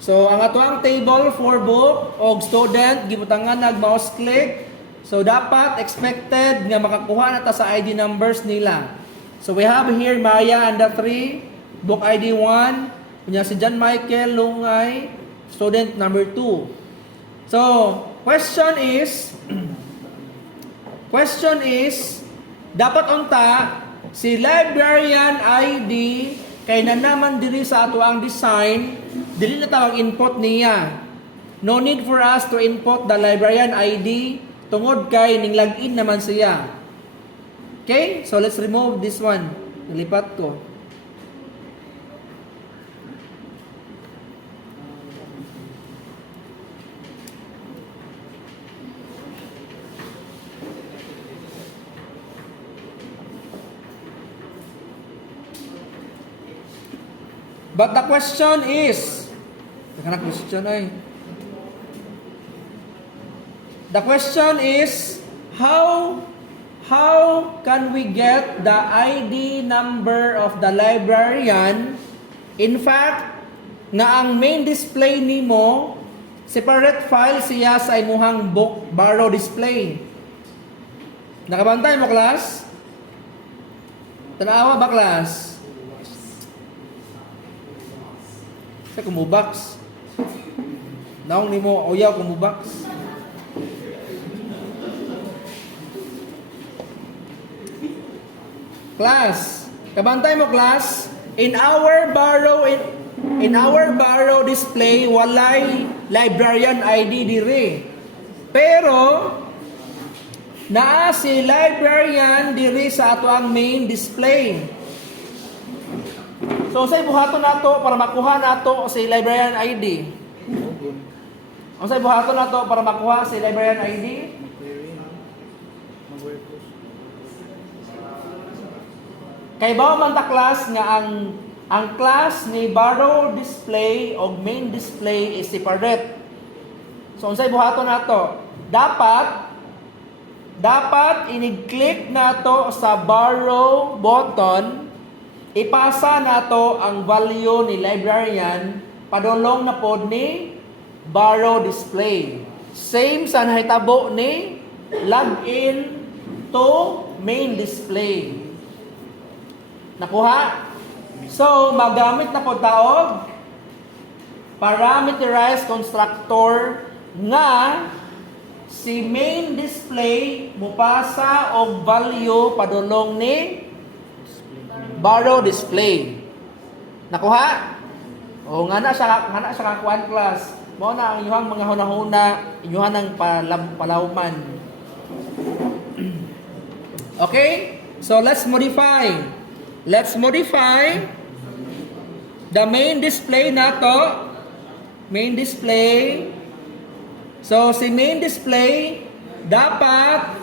So ang atoang table for book og student gibutangan nag mouse click. So dapat expected nga makakuha na ta sa ID numbers nila. So we have here Maya and the 3, book ID 1, kunya si John Michael Lungay, student number 2. So question is dapat unta si librarian ID kay na naman diri sa ato ang design, dili na tawag input niya. No need for us to input the librarian ID tungod kay ning login naman siya. Okay? So let's remove this one. Nilipat ko. But the question is, the question is, how can we get the ID number of the librarian? In fact, nga ang main display nimo, separate file siya sa imuhang book borrow display. Nakabantay mo, class? Tanawa ba, class? Sa kumubox. Naong nimo uyaw kumubox. Class, kabantay mo, class. In our borrow display walay librarian ID diri. Pero naa si librarian diri sa ato ang main display. So, say buhaton nato para makuha nato si librarian ID. Ang say buhaton nato para makuha si librarian ID. Kay ba man ta class nga ang class ni borrow display o main display is separate. So unsay buhaton nato? Dapat inig-click nato sa borrow button, ipasa nato ang value ni librarian padulong na pod ni borrow display. Same sa nahitabo ni login to main display. Nakuha? So, magamit na po taog parameterized constructor nga si main display mupasa og value padulong ni borrow display. Nakuha? O nga na siya kakuan class. Mao na ang inyong mga hunahuna, inyong ang palawman. Okay? So let's modify. Let's modify the main display nato. Main display. So si main display dapat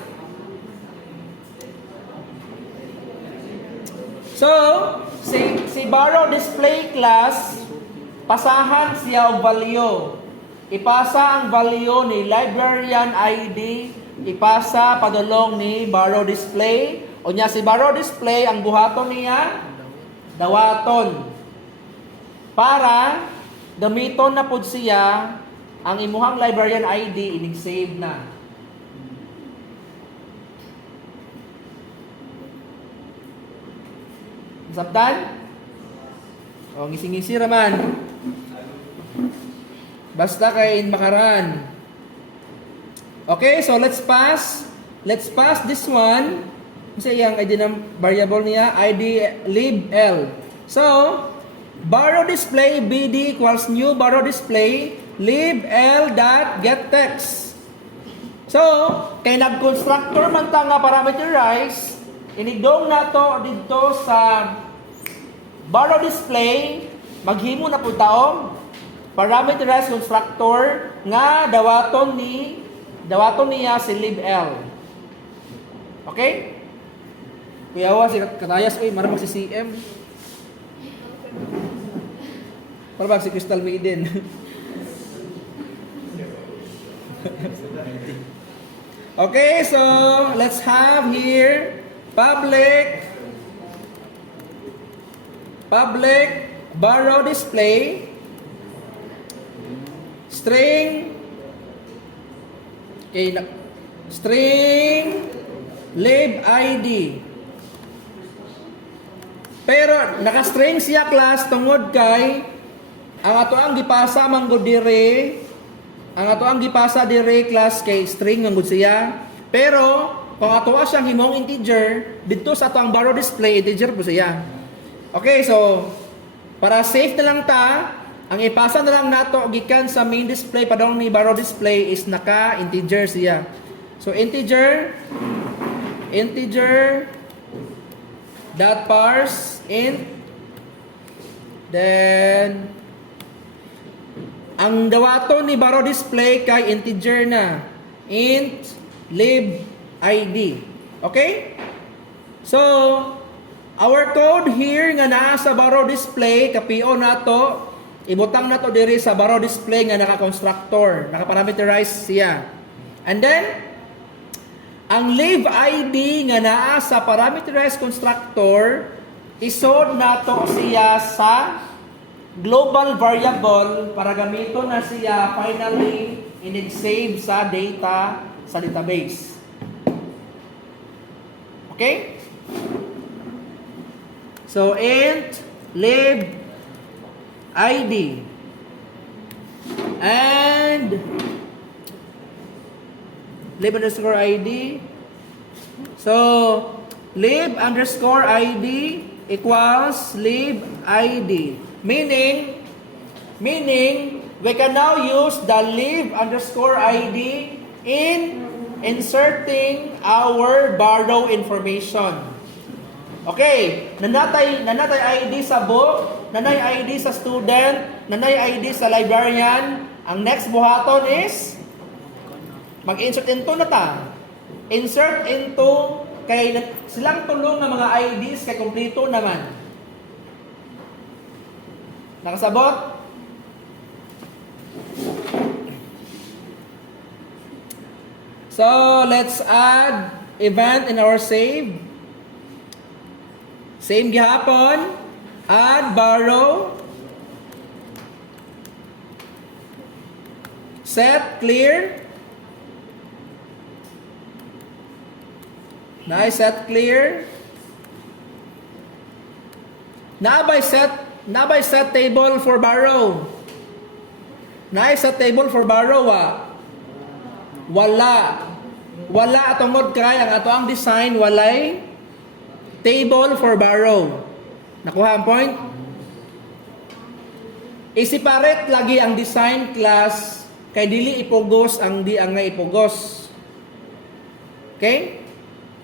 si borrow display class pasahan siya og value. Ipasa ang value ni librarian ID, ipasa padulong ni borrow display. O niya si borrow display ang buhaton niya dawaton para gamiton na pud siya ang imuhang librarian ID inig-save na. Sabtan? O ngisi-ngisi raman. Basta kay makaran. Okay, so let's pass this one. Kasi yung ID ng variable niya, ID lib_l. So, borrow display bd equals new borrow display lib_l.getText. So, kay nag-constructor man ta nga parameterize, inigdong nato dito sa borrow display, maghimo na po taong parameterized constructor nga dawaton niya si lib_l. Okay? Kuyawa si Katayas, uy, marang si CM. Para ba si Crystal Maiden? Okay, so let's have here public borrow display string lib ID. Pero naka-string siya class tungod kay ang ato ang gipasa manggod dire, class kay string manggod siya. Pero kung ato siyang himong integer dito sa ato ang borrow display integer po siya. Okay, so para safe na lang ta, ang ipasa na lang nato gikan sa main display padong ni borrow display is naka-integer siya. So integer dot parse int, then ang dawaton ni borrow display kay integer na int lib ID. Okay? So our code here nga naa sa borrow display kapio nato, ibutang nato diri sa borrow display nga naka-constructor, naka-parameterize siya. And then ang lib ID nga naa sa parameterized constructor, isod nato siya sa global variable para gamiton na siya finally inig-save sa data sa database. Okay? So int lib ID and lib_id. So, lib_id equals lib ID. Meaning, we can now use the lib_id in inserting our borrow information. Okay, nanatay ID sa book, nanay ID sa student, nanay ID sa librarian. Ang next buhaton is mag-insert into na ta. Insert into Kay silang tulong ng mga IDs kay kompleto naman. Nakasabot? So, let's add event in our save. Same gihapon. Add, borrow. Set, clear. Nice, set, clear. Nabay set table for borrow. Nice, set table for borrow, Wala. Wala atungod kay ang ato ang design walay table for borrow. Nakuha ang point? I-separate lagi ang design class kay dili ipugos ang di angay ipugos. Okay?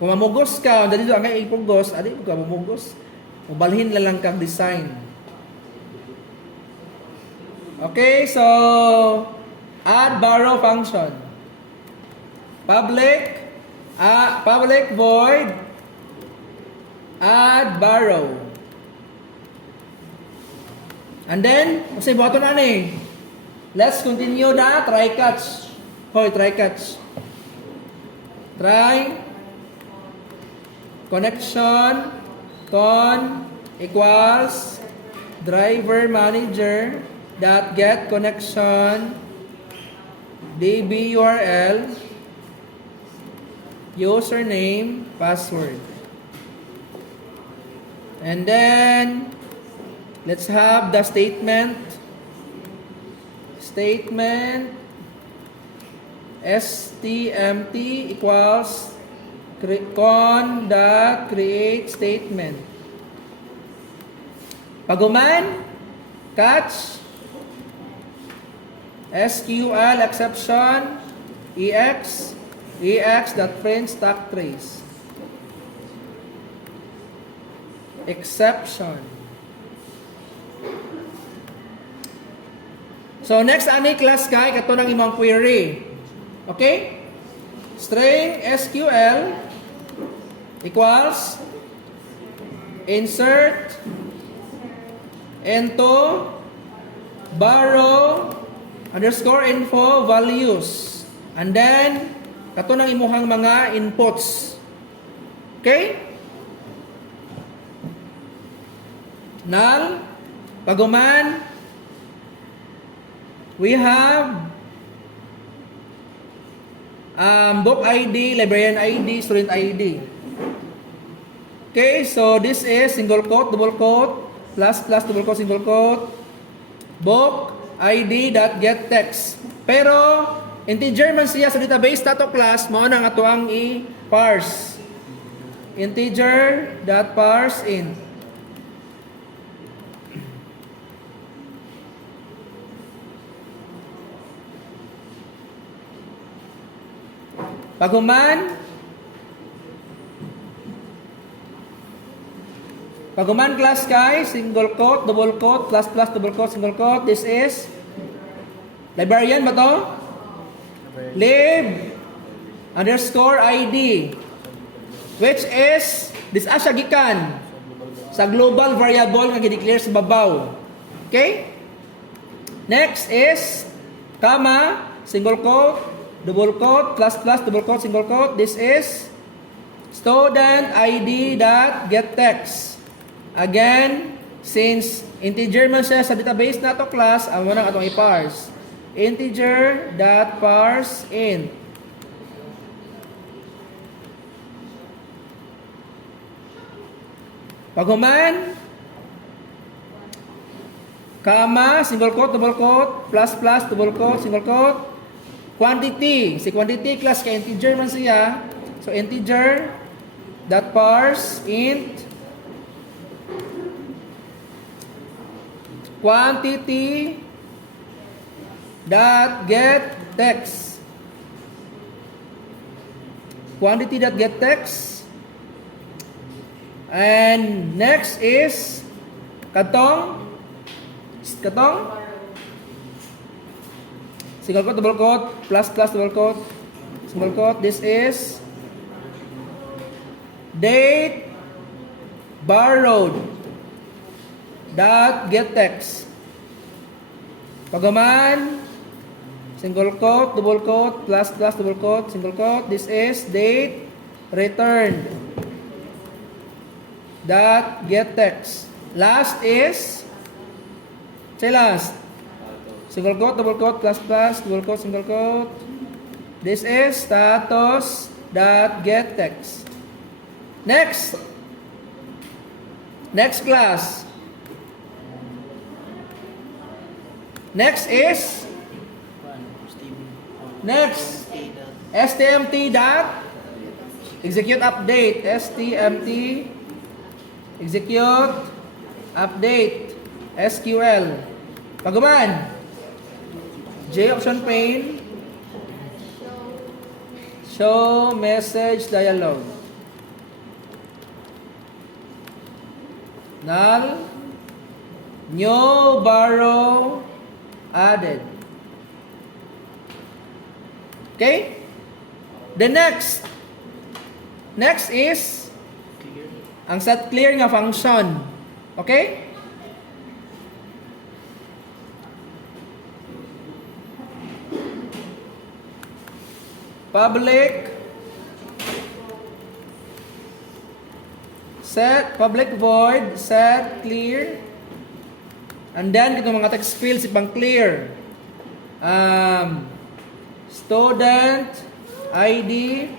Kung mamugos ka, dali do angay ipugos, adi ka mamugos. Ubalhin lang kang design. Okay, so add borrow function. Public void add borrow. And then, kasi button na ni. Let's continue the try catch. Hoy, try catch. Try connection con equals driver manager dot get connection db URL username password. And then let's have the statement stmt equals con dot create statement. Paguman catch SQL exception ex dot print stack trace exception. So next ani class kay kato nang imong query. Okay? String SQL equals insert into borrow underscore info values and then kato nang imuhang mga inputs. Okay? Null paguman we have book ID, librarian ID, student ID. Okay, so this is single quote, double quote, plus plus double quote, single quote, book ID dot get text. Pero integer man siya sa database nato class, mao nang ato ang i-parse. Integer dot parse int. Paguman class kay single quote, double quote, plus plus double quote, single quote. This is librarian ba to? Lib underscore ID which is this asya gikan sa global variable nga gi-declare sa babaw. Okay? Next is comma, single quote, double quote, plus plus double quote, single quote. This is student ID dot get text. Again, since integer man siya sa database nato class, ang unang atong i-parse. Integer dot parse int. Paguman, comma, single quote, double quote, plus plus double quote, single quote. Quantity, si quantity class kay integer man siya. So integer dot parse int quantity dot get text. Quantity dot get text. And next is katong single quote, double quote, plus plus double quote, single quote. This is date borrowed dot get text. Pagaman, single quote, double quote, plus plus, double quote, single quote. This is date returned dot get text. Last is, say last. Single quote, double quote, plus plus, double quote, single quote. This is status dot get text. Next. Next class. Next is stmt dot execute update. stmt execute update SQL. Paguman. J option pane. Show message dialog. Null. New borrow added. Okay? The next is ang set clear nga function. Okay? Public set public void set clear, and then itong mga text fields ipang clear. Student ID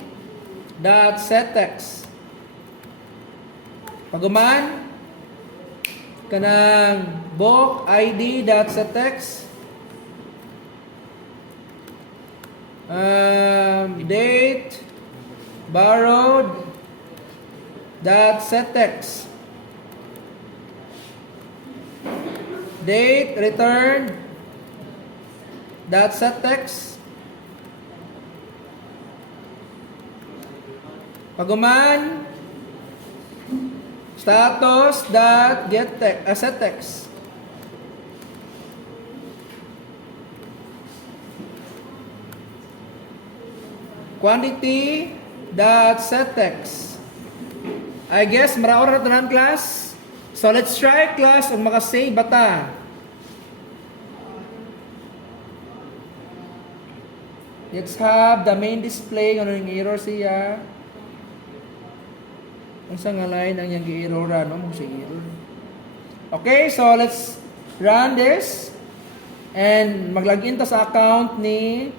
dot set text. Paguman kanang book ID dot set text. Date borrowed dot set text. Date returned dot set text. Paguman status dot get text set text. Quantity dot set text. I guess maraor na tanan class. So let's try class ug makasave bata. Let's have the main display ano yung error siya. Unsa nga line ang yang gi-erroran no mo si error. Okay, so let's run this and maglogin ta sa account ni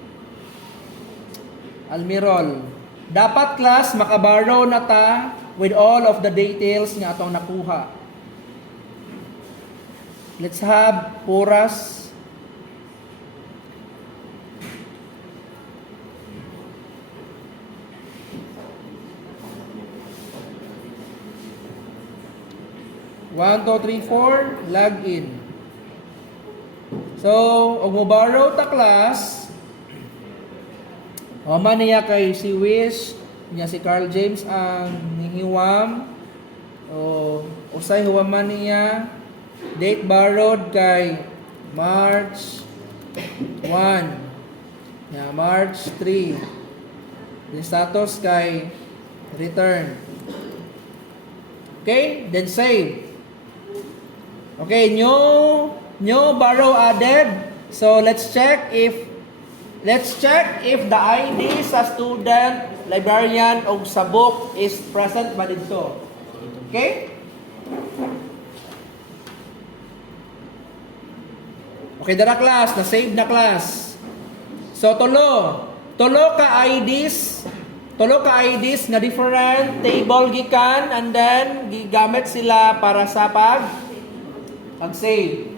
Almirol. Dapat class makaborrow na ta with all of the details nga atong nakuha. Let's have puras. One, two, three, four, log in. So, og mo borrow ta class, man niya kay si Wish, niya si Carl James ang nihiwam. O usay huwaman niya. Date borrowed kay March 1. Yeah, March 3. The status kay return. Okay, then save. Okay, new borrow added. So let's check if the ID sa student, librarian o sa book is present ba dito. Okay? Okay, dara class, na-save na class. So tulo ka IDs nga different table gikan and then gigamit sila para sa pag-save.